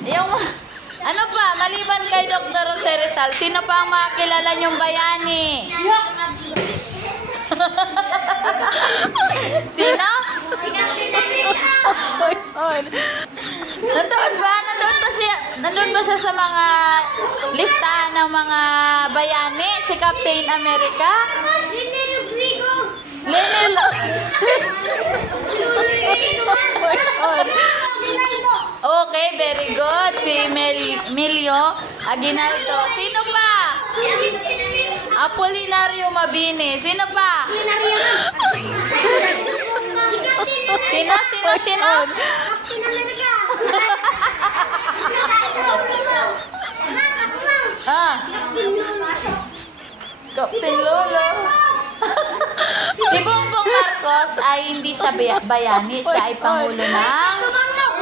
Yung, ano pa, maliban kay Dr. Jose Rizal, sino pa ang makilala niyong bayani? Sino? Nandun ba? Nandun ba siya sa mga listahan ng mga bayani? Si Captain America? Lenel. Okay, very good. Si Melio Aguinaldo. Sino pa? Apolinario Mabini. Sino pa? Sino? Captain Lolo. Si Bongbong Marcos ay hindi siya bayani. Siya ay Pangulo ng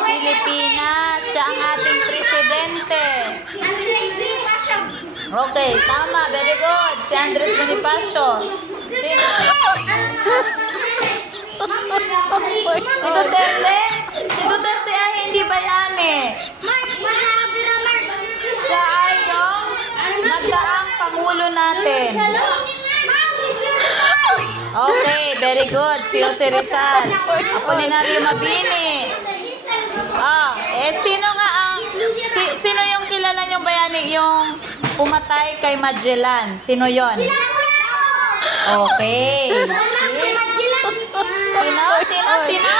Pilipinas. Siya ang ating presidente. Okay, tama. Very good. Si Andres Bonifacio. Sino? Si Duterte? Si Duterte ay hindi bayani. Siya ay yung nagdaang Pangulo natin. Okay, very good. Si Jose Rizal. Apolinario Mabini. Sino nga ang... sino yung kilala niyong bayani? Yung pumatay kay Magellan. Sino yon? Okay. Sino?